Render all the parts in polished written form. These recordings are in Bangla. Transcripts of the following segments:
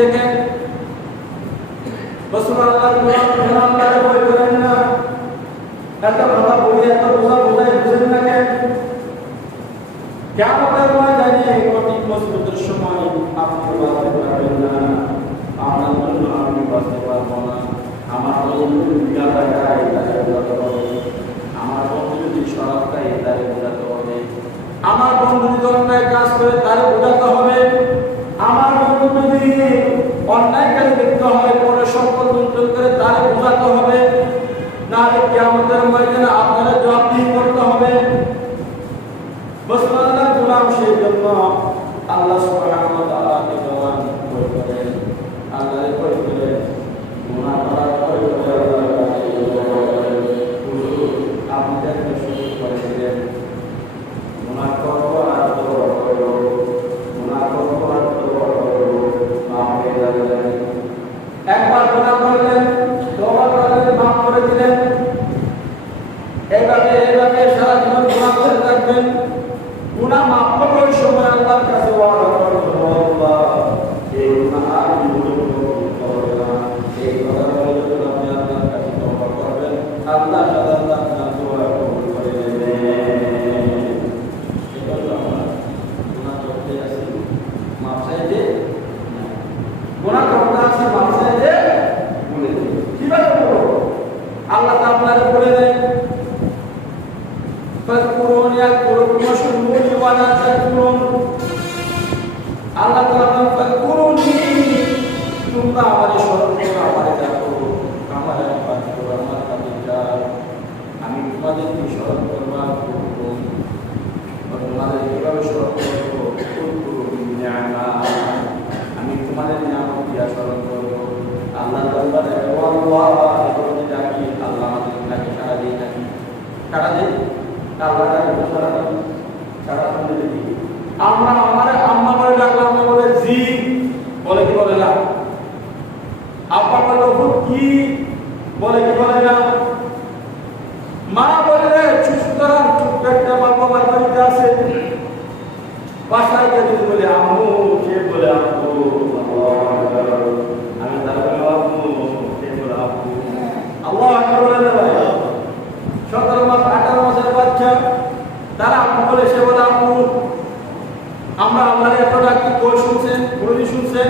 দেখেন রাসূলুল্লাহ আল্লাহর ভয় করেন না এত কথা বলি এত কথা বোঝাই বুঝেন না কেন কিয়ামতের ময়দানে কঠিন মুসিবতের সময় আপনি বাঁচতে পারবেন না আপনার জন্য আমি বাঁচতে পারবো না আমার বন্ধু বিয়াটা গায় তাকে বোঝাতে হবে আমার বন্ধু যদি সরাব খায় তাকে বোঝাতে হবে আমার বন্ধু যদি অন্যায় কাজ করে তাকে বোঝাতে হবে আমার বন্ধু যদি অন্যায় কাজ লিপ্ত হয় পরে সম্পদ লুণ্ঠন করে তাকে বোঝাতে হবে নাহলে কিয়ামতের ময়দানে আপনারা জবাবদিহি করতে হবে মুসলমানদের গোলাম সেই জন্য আল্লাহ সুবহানাহু ওয়া তাআলাকে গোলাম করেন আল্লাহর ভয় করে গুনাহ করার ভয় করে আপনাদের শুরু করে দিলেন গুনাহ করব আর গুনাহ করব আর মাফ করে দিলেন একবার গুনাহ করলেন তওবা করলেন মাফ করে দিলেন এইভাবে সারা জীবন গুনাহ করে থাকবেন গুনাহ মাফ করার সময় আল্লাহর কাছে ওয়াদা করবেন আল্লাহ এই গুনাহ আর জীবনে করব না এই কথা বলে যখন আপনি আল্লাহর কাছে তওবা করবেন আল্লাহ তাআলা আপনার দোয়া কবুল করে নেবেন এটা হলো আমরা গুনাহ করতে আসি মাফ চাইতে গুনাহ করতে আসি মাফ চাইতে বলে দিন কিভাবে করব আল্লাহ তাআলা আপনার বলে দেন فاذكروني اذكركم واشكروني ولا تكفرون আল্লাহ তাআলা ফাকুরুনি তোমরা আমারে স্মরণ করো আমারে ডাকো আমারে পাঠ করো আমার কাছে যাও আমি তোমাদেরকে স্মরণ করবা তোমাদের কিভাবে স্মরণ করবো আমি তোমাদের নিয়ামত দিয়া স্মরণ করবো আল্লাহ দরবারে আল্লাহ এগুলো ডাকি আল্লাহ আমাদের ডাকি সারা দিয়ে ডাকি সারা দিয়ে আল্লাহ ডাকি সারা দিয়ে সারা দিয়ে দেখি আমরা আমারে আম্মা বলে ডাকলাম না বলে জি বলে কি বলে না আব্বা বলে কি বলে কি বলে না মা বলে সুতরাং ছোট্ট একটা বাবা বাড়িতে আছে বাসায় গিয়ে যদি বলে আম্মু সে বলে আব্বু আমি তার বলে আব্বু সে বলে আব্বু আল্লাহ আকবার বলে না ভাই 17 মাস 18 মাসের বাচ্চা তারা আম্মু বলে সে বলে আব্বু আমরা আমাদের এত ডাকি কই শুনছেন কোনদি শুনছেন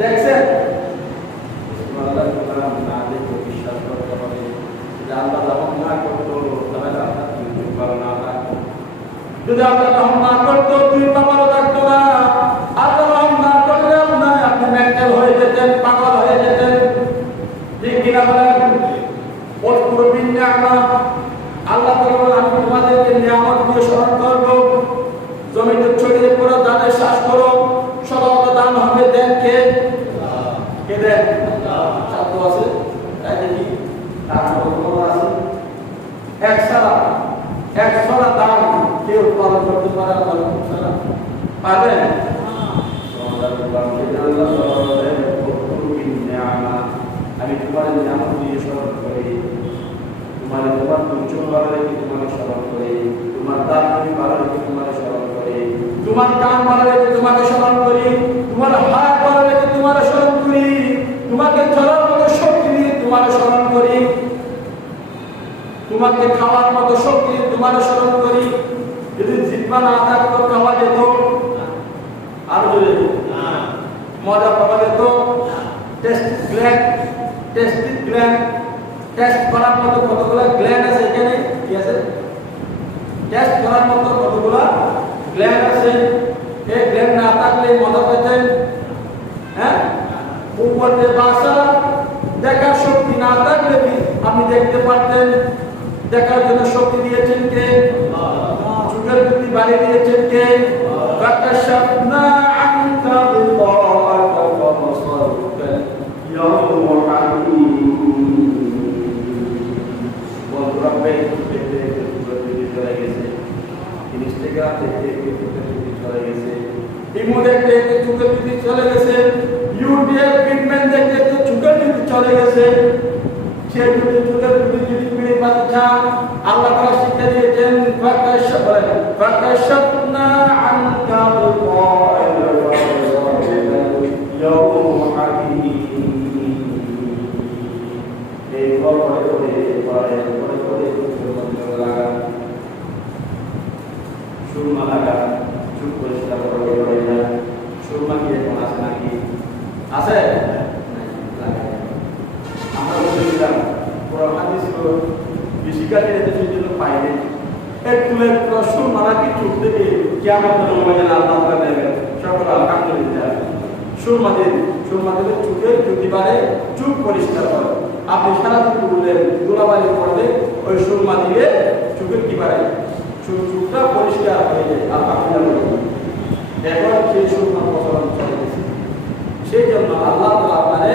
দেখছেন আল্লাহ তাআলা না দেখে বিশ্বাস করতে হবে যে আল্লাহ যখন না করতো তাহলে আপনার কিছু ভালো না থাকতো যদি আল্লাহ যখন না করতো দুই পাপারও থাকতো না আল্লাহ যখন না করলে আপনি মেন্টাল হয়ে যেতেন পাগল হয়ে যেতেন ঠিক কিনা বলেন ওর পুরো নিয়ামত আল্লাহ তাআলা আমি তোমাদেরকে নিয়ামত দিয়ে স্মরণ করবো জমিতে ছড়িয়ে পড়ো দানের শ্বাস করো সদত দান হবে দেন কে দেন শব্দ আছে তাই দেখি তার কোনো আছে একশরা দান কেউ পালন করতে পারে না পারবেন আমি তোমার নিয়ামত দিয়ে স্মরণ করি তোমার ধৈর্য ভালো রেখে তোমাকে স্মরণ করি তোমার দান ভালো রেখে তোমাকে স্মরণ করি তোমার কান ভালো রেখে তোমাকে স্মরণ করি তোমার হাত ভালো রেখে তোমাকে স্মরণ করি তোমাকে চলার মতো শক্তি দিয়ে তোমাকে স্মরণ করি তোমাকে খাওয়ার মতো শক্তি দিয়ে তোমাকে স্মরণ করি যদি জিহ্বা না থাকতো খাওয়া যেত আর যদি মজা পাওয়া যেত টেস্ট করার মতো কতগুলো গ্ল্যান্ড আছে এখানে কি আছে টেস্ট করার মতো কতগুলো গ্ল্যান্ড আছে এই গ্ল্যান্ড না থাকলে মজা পেতেন হ্যাঁ উপরে বাসা দেখার শক্তি না থাকলে আপনি দেখতে পারতেন দেখার জন্য শক্তি দিয়েছেন কে চোখের বুদ্ধি বাড়িয়ে দিয়েছেন কে ফাকাশাফনা আনকা বিদাআকা ওয়া বাসারকা ইয়াওমা হাদিদ বলরাবে চলে গেছে ইনস্টাগ্রাম দেখতে চলে গেছে ইমো দেখতে চোখের বুদ্ধি চলে গেছে ইউটিউব ফিটমেন্ট দেখতে চোখের বুদ্ধি চলে গেছে সে যদি চোখের বুদ্ধি যদি পেয়ে বাচ্চা আল্লাহ তাআলা শিক্ষা দিয়েছেন ফাকাশাফনা আনকা বিদাআকা শিক্ষার্থীরা সেই জন্য পাইনি এক তুলের সুরমা কি চুপ থেকে কিয়ামতের ময়দানে আল্লাহ তাআলা নেবেন সকল আলহামদুলিল্লাহ সুরমাদের চুপের প্রতিবারে চুপ পরিষ্কার করে আপনি সারা চুপ বললেন গোলাবাড়ি করলে ওই সুরমা দিয়ে চুপের কি বাড়ায় চুপটা পরিষ্কার হয়ে যায় আলহামদুলিল্লাহ এখন সেই সুরমা প্রচলন চলে গেছে সেই জন্য আল্লাহ তাআলা আপনারে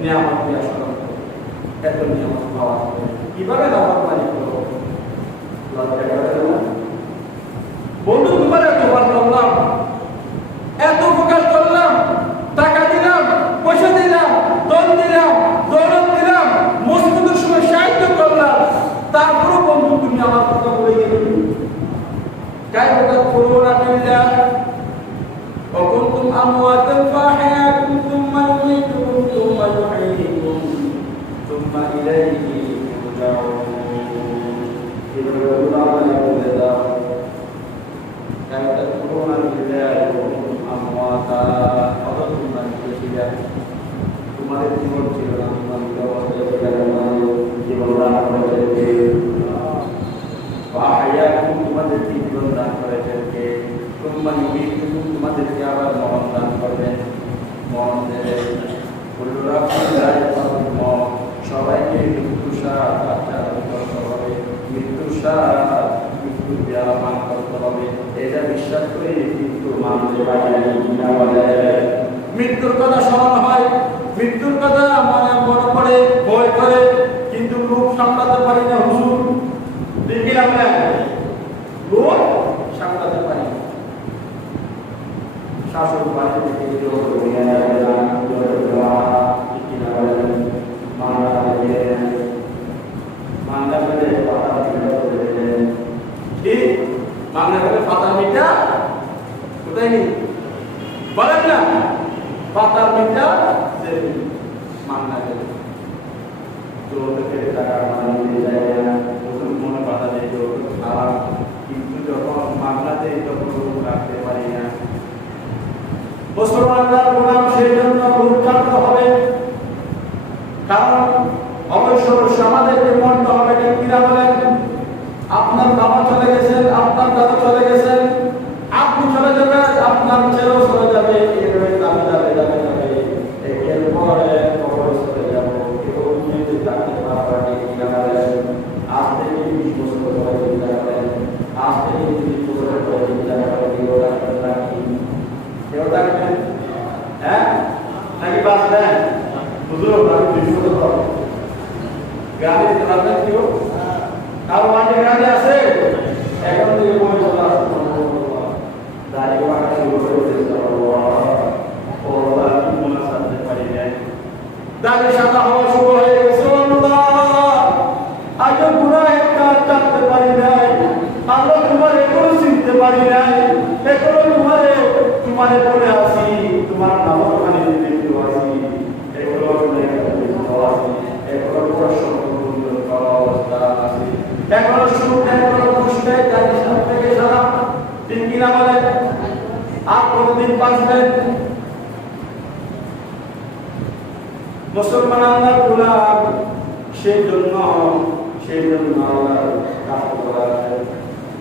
নিয়ামত দিয়ে স্মরণ করে এত নিয়ামত পাওয়া কিভাবে নাফরমানি করব লজ্জা করে না বন্ধু তোমার এত বার করলাম এত উপকার করলাম টাকা দিলাম পয়সা দিলাম ধন দিলাম দৌলত দিলাম মুসিবতের সময় সাহায্য করলাম তারপরও বন্ধু তুমি আমার কথা বলে গেলে কাইফা তাকুলুনা বিল্লাহ ওয়া কুনতুম আমওয়াতান ফাআহয়াকুম থুম্মা ইউমীতুকুম থুম্মা ইউহয়িকুম থুম্মা ইলাইহি তুরজাউন এবারে আল্লাহ বলে দাও কাইফা তাকুলুনা বিল্লাহ ওয়া কুনতুম আমওয়াতা অতঃপর তোমাদের জীবন ছিল না জীবন দান করেছে তোমাদের জীবন দান করেছে তোমাদেরকে আবার মরণ দান করবেন মরণ দেবেন সবাইকে মৃত্যুর স্বাদ করতে হবে মৃত্যুর স্বাদ মৃত্যুর বিরামান করতে হবে এটা বিশ্বাস করে কিন্তু মানুষের মৃত্যুর কথা স্মরণ হয় মৃত্যুর কথা মনে মনে পড়ে ভয় করে কিন্তু লোক সামলাতে পারি না হুজুর দেখি আমরা লোক সামলাতে পারি শাসক বাড়ি থেকে পাতার মিটা কোথায় নেই বলেন না পাতার মিটা যে মাংনা দেবে টাকা মনে পাতা দেয় খারাপ কিন্তু যখন মাংনা দেয় তখন রাখতে পারি না মুসলমানরা গোলাম সেই জন্য উৎখান্ত হবে কারণ অবশ্যই আমাদেরকে মনটা হবে কিনা বলেন আপনার বাবা চলে গেছেন আপনার দাদা চলে গেছেন আপনি চলে যাবেন আপনার ছেলেও চলে যাবে এভাবে যাবে যাবে যাবে যাবে এরপরে কবরে চলে যাবো কেউ নিজে থাকতে পারবে কিনা বলেন আজ থেকে 20 বছর পরে চিন্তা করেন আজ থেকে 30 বছর পরে চিন্তা করেন কেউ থাকবেন হ্যাঁ নাকি বাঁচবেন হুজুর আমি 20 বছর পর গাড়ি চালাবেন কেউ কারো মাঠে গাড়ি আছে এখন থেকে বই চলা দাঁড়িয়ে বাড়া শুরু করে দিয়েছে কি মনে সাথে পারি নাই দাঁড়িয়ে সাদা হওয়া শুরু হয়ে গেছে আজও গুনাহের কাজ করতে পারি নাই আমরা তোমার এখনো চিনতে পারি নাই এখনো তোমারে বলে আসি তোমার নামক মানে দেখতে আসি এখনো আসি এখনো প্রশ্ন অবস্থা আছে এখনো সুখ এখনো খুশি জানি সাথে থেকে সারা দিন কিনা বলে আর কোনদিন বাঁচবেন মুসলমান আল্লাহর গোলাম সেই জন্য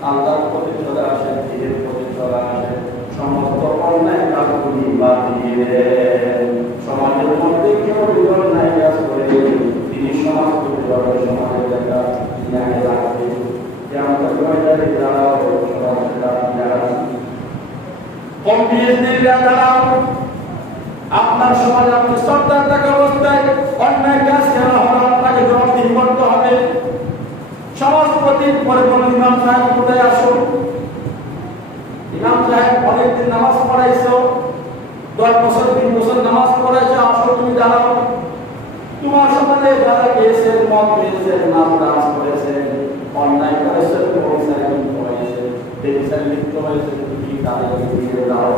আল্লাহর পথে চলে আসেন দিনের পথে চলে আসেন সমস্ত অন্যায় কাজগুলি বাদ দিয়ে সমাজের মধ্যে কেউ অন্যায় কাজ করে তিনি সমাজ করতে পারবেন সমাজের দেখা ন্যায় রাখবে আমাদের মহিলাদের দ্বারাও সমাজের দ্বারা কম বিএসডিরা দ্বারাও আপনার সমাজ আপনি সরকার থাকা অবস্থায় অন্যায় কাজ কেন হলো আপনাকে জবাবদিহি করতে হবে সমাজপতির পরে বলুন ইমাম সাহেব কোথায় আসুন ইমাম সাহেব অনেকদিন নামাজ পড়াইছো 10 বছর 20 বছর নামাজ পড়াইছো আসো তুমি দাঁড়াও তোমার সমাজে যারা গিয়েছেন মত পেয়েছেন নাচ ডান্স করেছেন অন্যায় করেছেন পরিচালন করেছেন দেশের লিপ্ত হয়েছে তুমি তাদেরকে দিয়ে দাও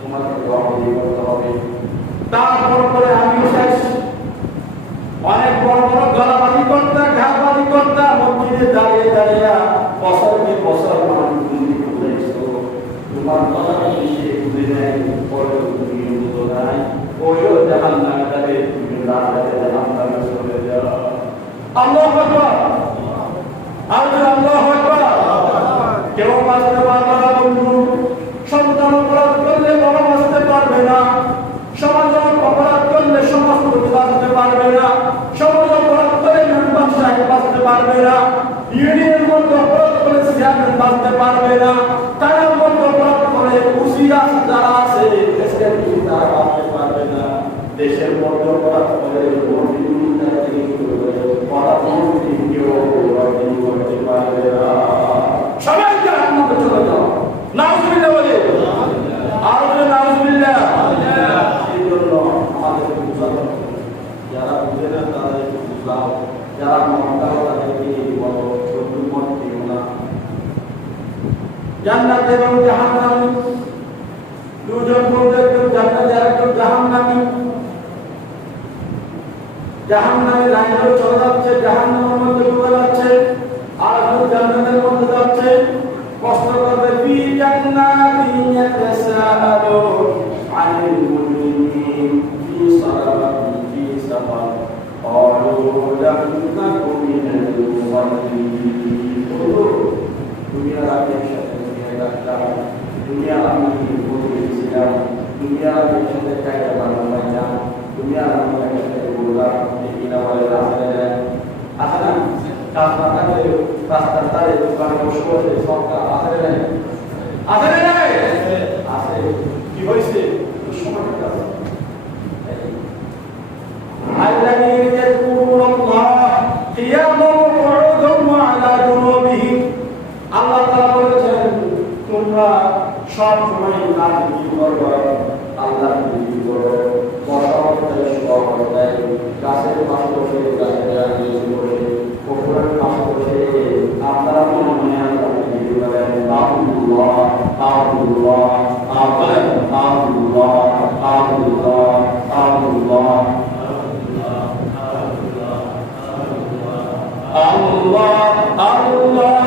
তোমাকে জবাবদিহি করতে হবে তারপর পরে আমিও শেষ অনেক বড় বড় গলাবাজি করতা ঘাটবাজি করতা মসজিদে দাঁড়িয়ে দাঁড়িয়ে বছরকে বছর মানুষ বন্দি করেছো তোমার কথা সে বুঝে নেয় পরে তুমি বুঝো নাই ওইও জাহান্নামে যাবে তুমি রাতে জাহান্নামে চলে যাও আল্লাহু আকবার আর আল্লাহু আকবার। কেউ বাঁচতে পারবে না বন্ধু। সন্তান অপরাধ করলে বাবা বাঁচতে পারবে না। সমাজ অপরাধ করলে সমাজ বাঁচতে পারবে না। সমাজ অপরাধ করে মেম্বার সাহেব বাঁচতে পারবে না। ইউনিয়নের মধ্যে অপরাধ করে চেয়ারম্যান বাঁচতে পারবে না। তার মধ্যে অপরাধ করে উসিরা যারা আছে দেশের তারা বাঁচতে পারবে না। দেশের মধ্যে অপরাধ করে করতে পারবে না। সবাই জান্নাতে চলে যাও। নাউজুবিল্লাহ বলে আর বলে নাউজুবিল্লাহ। এই জন্য আমাদের বুঝাতে যারা বুঝে না তাদের বুঝাও, যারা মক্কাও তাদেরকে বলো মত দিও না। জান্নাত এবং জাহান্নাম দুজন বলতে কেউ জান্নাতে আর কেউ জাহান্নামী। জাহান্নামে লাইনও চলে যাচ্ছে, জাহান্নামের মধ্যে ঢুকে যাচ্ছে, আর কেউ জান্নাতের মধ্যে যাচ্ছে। কষ্ট করবে ফি জান্নাতিন ইয়াতাসাআলুন আনিল মুজরিমিন ফি সালাতিন ফি সাফার ক্বালু লাম নাকু মিনাল মুসাল্লিন। দুনিয়ার আগে সাথে দুনিয়ায় রাখলাম, দুনিয়ার আমি বলেছিলাম, দুনিয়ার সাথে কায়দা বানাইলাম, দুনিয়ার আমি সাথে বললাম এগুলা বলে রাস্তায় আছে না, কাজ না থাকলে রাস্তার ধারে দোকানে বসে বসে সরকার আছে না, আছে না, আছে। কি হয়েছে সময়টা কাজ الذين يذكرون الله قياما وقعودا وعلى جنوبهم। আল্লাহ তাআলা বলেছেন তোমরা সব সময় নাম কি করবে, আল্লাহর জিকির করো, বসা অবস্থায় শোয়া অবস্থায়, গাছের পাশে বসে গাছের আগে বসে, পুকুরের পাশে বসে আপনারা মনে মনে আল্লাহকে জিকির করেন। আল্লাহ আল্লাহ আল্লাহ আল্লাহ আল্লাহ আল্লাহ Allah, Allah,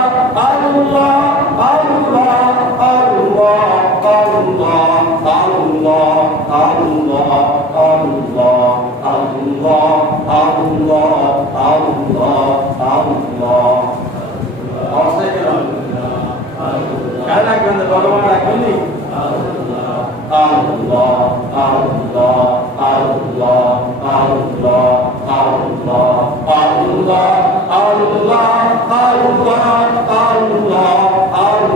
Allah, Allah, Allah, Allah, Allah, Allah, Allah, Allah, Allah, Allah, Allah. Austria. Kana kan Bhagwan rakuni. Allah, Allah, Allah, Allah, Allah, Allah, Allah. Allah, Allah, Allah, Allah, Allah,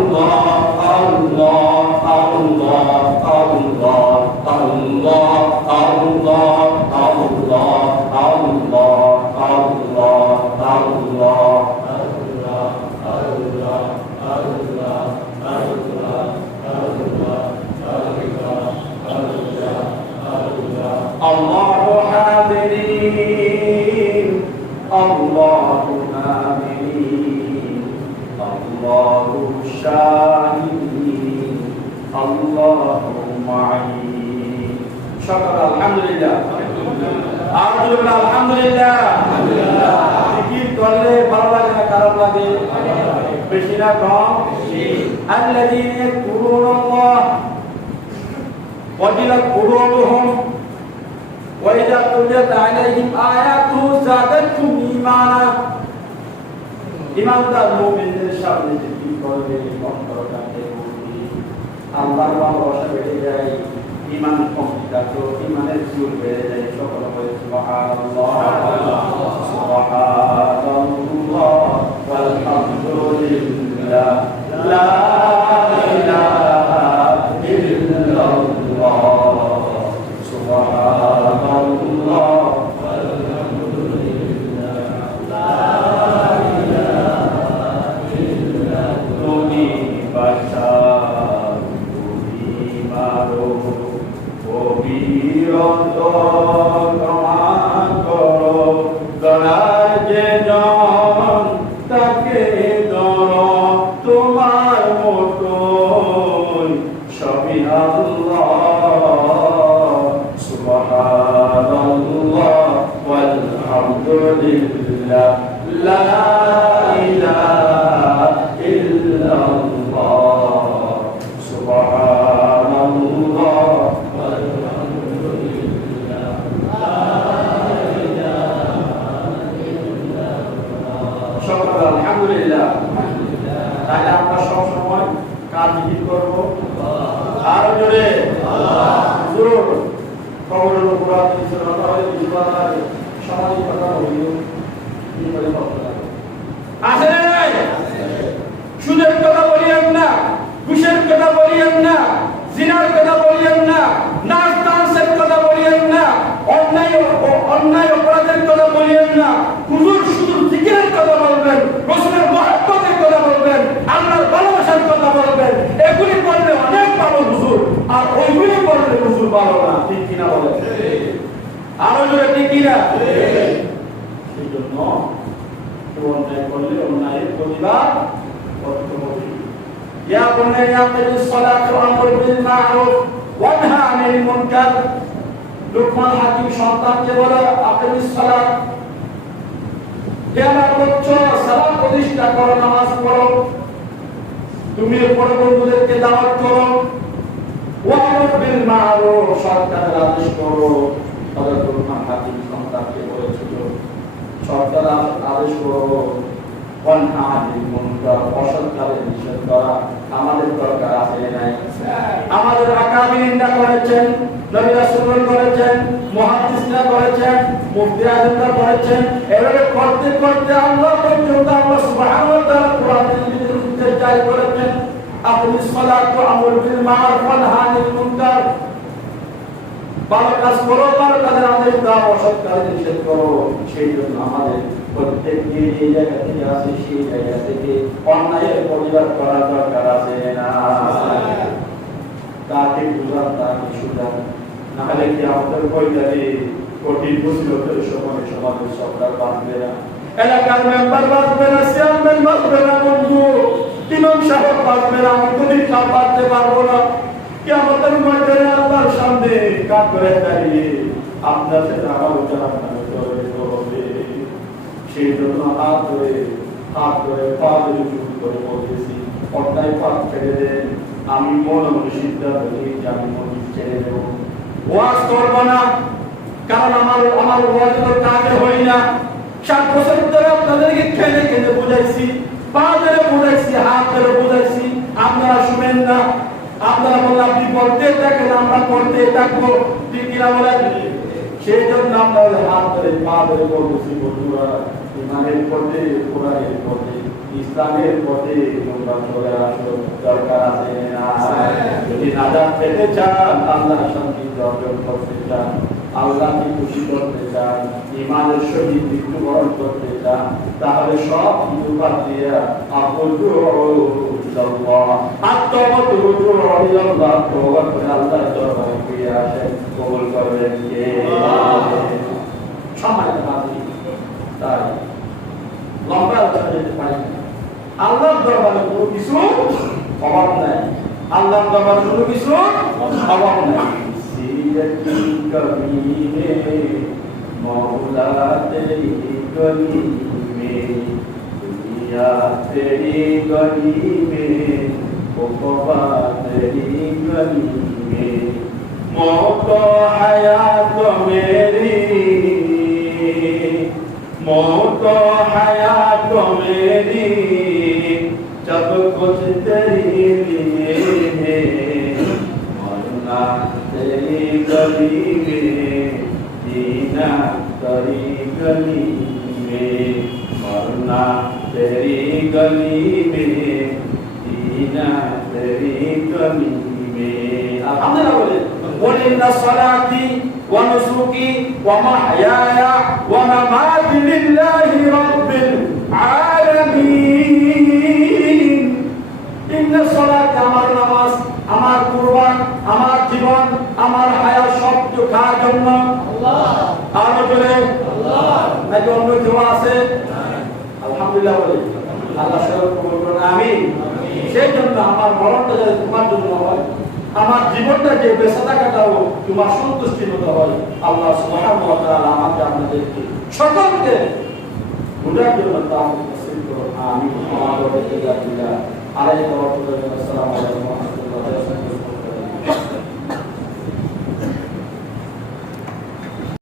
Allah, Allah, Allah, Allah, Allah, Allahu hadirin, Allahu amin, Allahu shahidin, Allahu ma'in. Syukur alhamdulillah. Alhamdulillah, alhamdulillah. Zikir করলে ভালো লাগে না খারাপ লাগে? বেশি না কম? الذين يذكرون الله وجلت قلوبهم وإذا تليت عليهم آياته زادتهم إيمانا। ইমানদার মুমিনদের সামনে জিকির করলে অন্তরটাকে বলবি আল্লাহর ভালোবাসা বেড়ে যায়, ঈমান কমতে থাকে, ঈমানের জোর বেড়ে যায়। সকল বলে সুবহানাল্লাহ সুবহানাল্লাহ ওয়ালহামদুলিল্লাহ লা ইলাহা ইল্লাল্লাহ সুবহানাল্লাহ ওয়ালহামদুলিল্লাহ লা ইলাহা ইল্লাল্লাহ। তুমি বাদশাহ, তুমি মারো পবিত্র ক্ষমা করো, গড়ায় যে জন তাকে ধরো, তোমার মতোই সবই আল্লাহ। সুবহানাল্লাহ ওয়ালহামদুলিল্লাহ লা ইলাহা ইল্লাল্লাহ। সুবহানাল্লাহ ওয়ালহামদুলিল্লাহ লা ইলাহা ইল্লাল্লাহ। শুকর আলহামদুলিল্লাহ। বলে কিছু বলা লাগে সামাজিক কথা বলি কি করে কথা লাগে আসে নাই সুদের কথা বলিয়েন না ঘুষের কথা বলিয়েন না জিনার কথা বলিয়েন না নাচ ডান্সের কথা বলিয়েন না অন্যায় অপরাধের কথা বলিয়েন না হুজুর শুধু জিকিরের কথা বলবেন রাসূলের মহব্বতের কথা বলবেন আল্লাহর ভালোবাসার কথা বলবেন এগুলি বললে অনেক ভালো হুজুর আর ওইগুলি বললে হুজুর ভালো না ঠিক কিনা বলেন আরো জোরে ঠিক কিনা সেই জন্য অন্যায় করলে অন্যায়ের প্রতিবাদ করতে হবে ইয়া বুনাইয়া আকিমিস সালাতা ওয়া আমর বিল মা'রুফ ওয়া নাহা আনিল মুনকার লুকমান হাকিম সন্তানকে বলে আকিমিস সালাত হে আমার বাচ্চ সালাত প্রতিষ্ঠা করো নামাজ পড়ো তুমি পড়ো বন্ধুদেরকে দাওয়াত করো ওয়া আমর বিল মা'রুফ সৎ কাজের আদেশ করো হযরত লুকমান হাকিম সন্তানকে বলেছিল সৎ কাজের আদেশ করো ওয়ানহা আনিল মুনকার অসৎ কাজের নিষেধ করা আমাদের দরকার আছে নাই আমাদের আকাবিরিনরা করেছেন নবী রাসূল করেছেন মুহাদ্দিসরা করেছেন মুফতি আজমরা করেছেন এভাবে করতে করতে আল্লাহ পর্যন্ত আল্লাহ সুবহানাহু ওয়া তাআলা কোরআনের ভিতরে জারি করেছেন আপনি সালাত ওয়া আমর বিল মা'রুফ ওয়া নাহা আনিল মুনকার ভালো কাজ করো ভালো কাজের আদেশ দাও অসৎ কাজের নিষেধ করো সেই জন্য আমাদের প্রত্যেককে যে জায়গা থেকে আসে সেই জায়গা থেকে অন্যায়ের প্রতিবাদ করার দরকার আছে না তাকে বুঝান তাকে শুধান নাহলে কি আমাদের বইটারে কঠিন মুসিবতের সময় সমাজের সরকার বাঁধবে না এলাকার মেম্বার বাঁধবে না চেয়ারম্যান বাঁধবে না বন্ধু ইমাম সাহেব বাঁধবে না আমি গরিব না বাঁধতে পারবো না কি আমাদের ময়দানে আল্লাহর সামনে কাজ করে দাঁড়িয়ে আপনার সাথে আমার উচ্চারণ হবে সেই জন্য হাত ধরে পা ধরে শুরু করে বলতেছি অন্যায় পাপ ছেড়ে দেন আমি মনে সিদ্ধান্ত নিয়েছি আমি মনে ছেড়ে দেব ওয়াজ করবো না কারণ আমার ওয়াজ তো কাজে হয় না 7 বছর ধরে আপনাদেরকে খেলে খেলে বুঝাইছি পা ধরে বুঝাইছি হাত ধরে বুঝাইছি আপনারা শুনেন না আপনারা বলে আপনি বলতে থাকেন আমরা করতে থাকবো ঠিক কিনা বলেন সেই জন্য আমরা হাত ধরে পা ধরে বলতেছি বন্ধুরা ইমানের পথে কোরআনের পথে ইসলামের পথে তোমরা চলে আসো দরকার আছে না যদি নাজাত পেতে চান আল্লাহর শান্তি অর্জন করতে চান আল্লাহকে খুশি করতে চান ইমানের সহিত মৃত্যুবরণ করতে চান তাহলে সব কিছু বাদ দিয়ে আল্লাহর দরবারে ফিরে আসেন কবুল করবেন কে সম্মানিত হাজির তাই লম্বা আলোচনা যেতে পারি আল্লাহর দরবারে কোনো কিছু অভাব নাই আল্লাহর দরবারে কোনো কিছু অভাব নাই সিরতি কবিরে মওলা তেরি গলি মে দুনিয়া তেরি গলি মে ওকবা তেরি গলি মে মौत हयात मेरी मौत हयात मेरी सब कुछ तेरी लिए है मरना तेरी गली में जीना तेरी गली में मरना तेरी गली में जीना तेरी गली में alhamdulillah قل إن صلاتي ونسكي ومحياي ومماتي لله رب العالمين إن صلاتي আমার নামাজ আমার কুরবান আমার জীবন আমার হায়াত সব তো কার জন্য আল্লাহ আর বলে আল্লাহ নাকি অন্য কেউ আছে আলহামদুলিল্লাহ বলে আল্লাহ সব কবুল করুন আমিন সেই জন্য আমার মরণটা যাতে তোমার জন্য হয় আমার জীবনটা যে বেঁচে থাকাটাও তোমার সন্তুষ্টির মতো হয় আল্লাহ সুবহানাহু ওয়া তাআলা আমাকে আপনাদেরকে সকলকে বুঝার জন্য তাওফিক নসিব করুন আমিন ওয়া আলাইকুম আসসালাম